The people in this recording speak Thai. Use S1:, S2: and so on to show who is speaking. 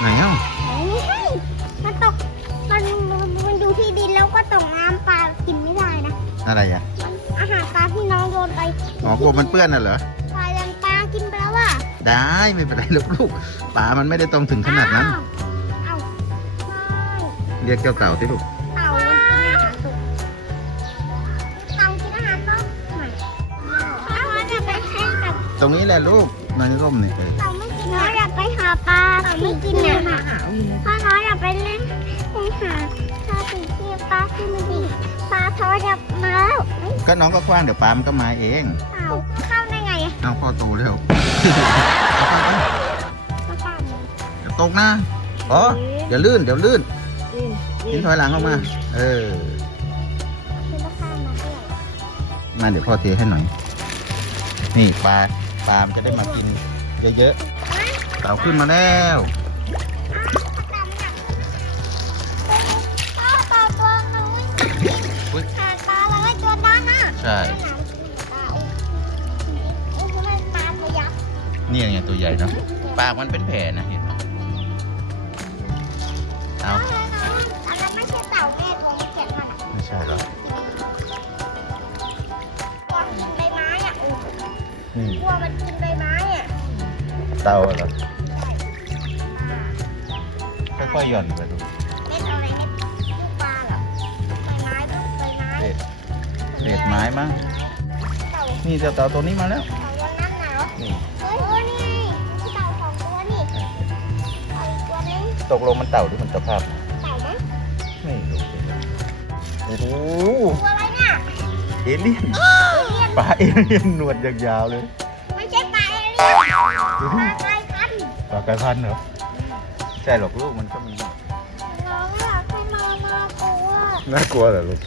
S1: ไหนเอ้า
S2: ไม่ใช่มันตกมันมันมันอยู่ที่ดินแล้วก็ตกน้ำปลากินไม่ได้นะ
S1: อะไรอะ
S2: อาหารปลาที่น้องโยนไป
S1: อ๋อกลัวมันเปื้อนน่ะเหรอ
S2: ปลายังปลากินไปแล้วว่ะ
S1: ได้ไม่เป็นไรลูกลูกปลามันไม่ได้ตรงถึงขนาดนั้น
S2: อ้าวเอ้าไม่
S1: เรียกเจ้าเต่าที่ลูก
S2: เต่ามันกินอาหารตกเต่ากินอาหารตกไม่ถ้าว่าจะไปให้กับ
S1: ตรงนี้แหละลูกนอนร่มนี่เออ
S2: เต่า ไม่กินน้องอยากไปหาปลาเต่าไม่กินเนี่ยพ่อน้องอยากไปเล่นไปหาปลาสีเขียวปลาที่มันดีปลาทอดจะมาแล้วเฮ้ย
S1: ก็น้องก็คว้างเดี๋ยวปลามันก็มาเอง
S2: เต่าเข้าได้ไงอะ
S1: เอาพ่อโตเร็ว
S2: ก็ตามเลย
S1: เดี๋ยวตกนะอ๋อเดี๋ยวลื่นเดี๋ยวลื่นกินถอยหลังออกมา เออ
S2: คือก็ข้ามมาด้วย
S1: มาเดี๋ยวพ่อเทให้หน่อย นี่ปลาปลามันจะได้มากินเยอะๆ เต่าขึ้นมาแล้ว
S2: อ้าวต่อตัวนู้น
S1: อุ๊ย
S2: หาปลาเลยตัวนั้นน่ะ
S1: ใช่
S2: โอ้โหมันปลาตัวยักษ์
S1: นี่ไงตัวใหญ่เนาะปากมันเป็นแผลนะเห็นไหมเอา
S2: อันนั้นไม่ใช่เต่าแม่ตัวเขียนมันอะ
S1: ไม่ใช่หรอก
S2: กลัวกินใบไม้อะเออ
S1: นี่
S2: กลัวมันกินใบไม้อะ
S1: เต่าเหรอ ค่อยๆหย่อนไปดู
S2: เม็ดอะไรเม็ดลูกปลาเหรอใบไม้ลูกใบไม้
S1: เศษเศษไม้มั้ง
S2: เต่า
S1: นี่เจ้าเต่าตัวนี้มาแล้ว
S2: เต่าวันนั้นหนาว
S1: นี่
S2: เฮ้ยเออนี่ไงมีเต่าสองตัวนี่เต่าอีกตัวนึง
S1: ตกลงมันเต่าหรือมันตะภาพ
S2: เต่ามั้ง
S1: ไม่รู้โอ้โห
S2: ตัวอะไรเนี่ย
S1: เอเลี่ยน
S2: เอเลี่ยน
S1: ปลาเอเลี่ยนหนวดยาวๆเลย
S2: ไม่ใช่ปลาเอเลี่ยนปลาไกลพันธุ์
S1: ปลากระพันเหรอ ใช่หรอกลูกมันก็มี
S2: น้องอยากให้มามากลัว
S1: น่ากลัวเหรอลูก